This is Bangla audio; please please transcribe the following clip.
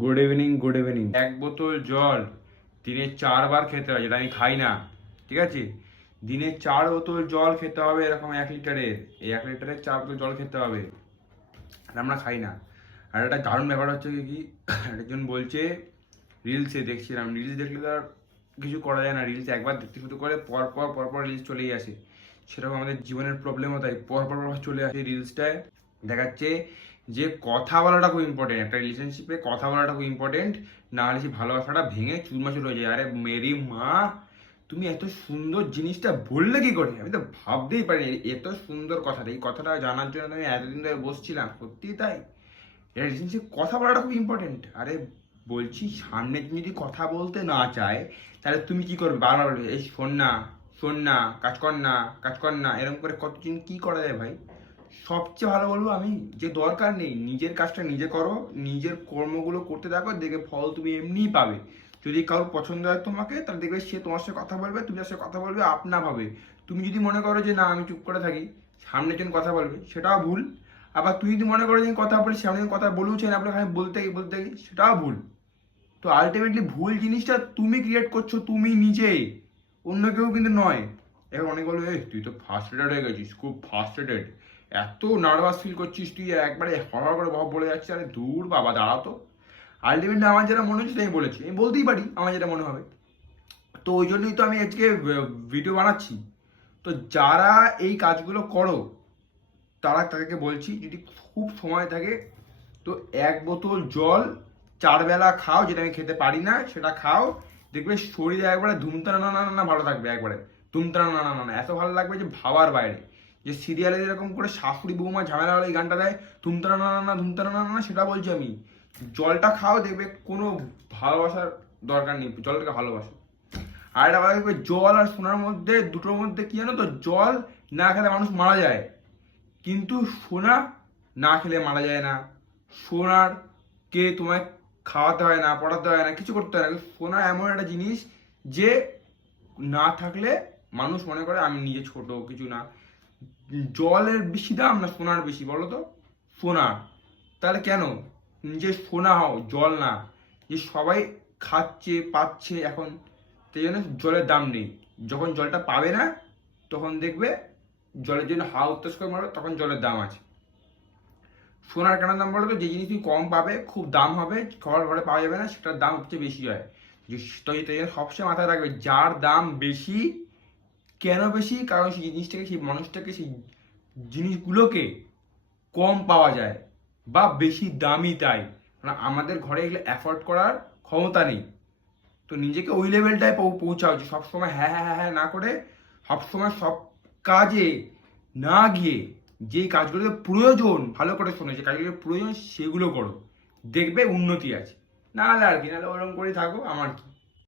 Good evening, good evening. এক বোতল জল দিনে 4 বার খেতে হয়, যেটা আমি খাই না। ঠিক আছে, দিনে 4 বোতল জল খেতে হবে, এরকম 1 লিটারের। এই 1 লিটারের 4 বোতল জল খেতে হবে, আর আমরা খাই না। আর একটা দারুণ ব্যাপার হচ্ছে কি, একজন বলছে, রিলসে দেখছিলাম, রিলস দেখলে তো আর কিছু করা যায় না। রিলস একবার দেখতে শুরু করে পর পর রিলস চলেই আসে। সেরকম আমাদের জীবনের প্রবলেমও তাই, পর চলে আসে। রিলসটায় দেখাচ্ছে যে কথা বলাটা খুব ইম্পর্টেন্ট, একটা রিলেশনশিপে কথা বলাটা খুব ইম্পর্টেন্ট, না হলে সেই ভালোবাসাটা ভেঙে চুরমাচুর হয়ে যায়। আরে মেরি মা, তুমি এত সুন্দর জিনিসটা বললে কি করে? আমি তো ভাবতেই পারি এত সুন্দর কথাটা। এই কথাটা জানার জন্য আমি এতদিন ধরে বসছিলাম, সত্যিই তাই। এটা রিলেশনশিপ কথা বলাটা খুব ইম্পর্টেন্ট। আরে বলছি, সামনে যদি কথা বলতে না চায়, তাহলে তুমি কি করবে? বারবার বলবে এই শোন না, শোন না, কাজ কর না, কাজ কর না, এরকম করে কতদিন কি করা যায় ভাই? সবচেয়ে ভালো বলবো আমি, যে দরকার নেই, নিজের কাজটা নিজে করো, নিজের কর্মগুলো করতে থাকো, দেখবে ফল তুমি এমনিই পাবে। যদি কারোর পছন্দ হয় তোমাকে, তাহলে দেখবে সে তোমার সাথে কথা বলবে, তুমি তার সাথে কথা বলবে আপনা ভাবে। তুমি যদি মনে করো যে না আমি চুপ করে থাকি, সামনে জন কথা বলবে, সেটাও ভুল। আবার তুই যদি মনে করো যে আমি কথা বলি, সামনে জন কথা বলছেন, আপনাকে আমি বলতে থাকি, সেটাও ভুল। তো আলটিমেটলি ভুল জিনিসটা তুমি ক্রিয়েট করছো, তুমি নিজে, অন্য কেউ কিন্তু নয়। এখন অনেক বলবে এই তুই তো ফার্স্ট্রেটেড হয়ে গেছিস, খুব ফার্স্ট্রেটেড, এত নার্ভাস ফিল করছিস তুই, একবারে হড় করে ভাব বলে যাচ্ছে। আরে দূর বাবা, দাঁড়াও তো। আলটিমেটলি আমার যেটা মনে হচ্ছে আমি বলেছি, আমি বলতেই পারি আমার যেটা মনে হবে। তো ওই জন্যই তো আমি আজকে ভিডিও বানাচ্ছি। তো যারা এই কাজগুলো করো, তাদেরকে বলছি, যদি খুব সময় থাকে তো 1 বোতল জল 4 বেলা খাও, যেটা আমি খেতে পারি না সেটা খাও। দেখবে শরীরে একবারে ধুমতানা না না না ভালো থাকবে, একবারে ধুমতানা না না না এত ভালো লাগবে যে ভাবার বাইরে। যে সিরিয়ালে যেরকম করে শাশুড়ি বৌমা ঝামেলা হলে এই গানটা দেয়, ধুমতানা না না ধুমতানা না না, সেটা বলছি আমি। জলটা খাও, দেখবে কোনো ভালোবাসার দরকার নেই, জলটাকে ভালোবাসো। আর একটা কথা দেখবে, জল আর সোনার মধ্যে, দুটোর মধ্যে কি জানো তো, জল না খেলে মানুষ মারা যায়, কিন্তু সোনা না খেলে মারা যায় না। সোনার কে তোমায় খাওয়াতে হয় না, পড়াতে হয় না, কিছু করতে হয় না। সোনা এমন একটা জিনিস যে না থাকলে মানুষ মনে করে আমি নিজে ছোট, কিছু না। জলের বেশি দাম না সোনার বেশি, বলো তো? সোনা। তাহলে কেন নিজে সোনা হও, জল না? যে সবাই খাচ্ছে পাচ্ছে এখন, সেই জন্য জলের দাম নেই। যখন জলটা পাবে না, তখন দেখবে জলের জন্য হা উত্তাস করে মারবে, তখন জলের দাম আছে। সোনার কেন দাম বলো তো? যে জিনিস তুমি কম পাবে, খুব দাম হবে, ঘর ঘরে পাওয়া যাবে না, সেটার দাম সবচেয়ে বেশি হয়। যে তাই জন্য সবসময় মাথায় রাখবে, যার দাম বেশি, কেন বেশি? কারণ সেই জিনিসটাকে, সেই মানুষটাকে, সেই জিনিসগুলোকে কম পাওয়া যায় বা বেশি দামি, তাই। কারণ আমাদের ঘরে এগুলো অ্যাফোর্ড করার ক্ষমতা নেই। তো নিজেকে ওই লেভেলটায় পৌঁছাও যে সবসময় হ্যাঁ হ্যাঁ হ্যাঁ হ্যাঁ না করে, সবসময় সব কাজে না গিয়ে, যে কাজগুলোতে প্রয়োজন, ভালো করে শোনো, যে কাজগুলো প্রয়োজন সেগুলো করো, দেখবে উন্নতি আছে। না হলে আর কি, নাহলে ওরকম করেই থাকো, আমার কি।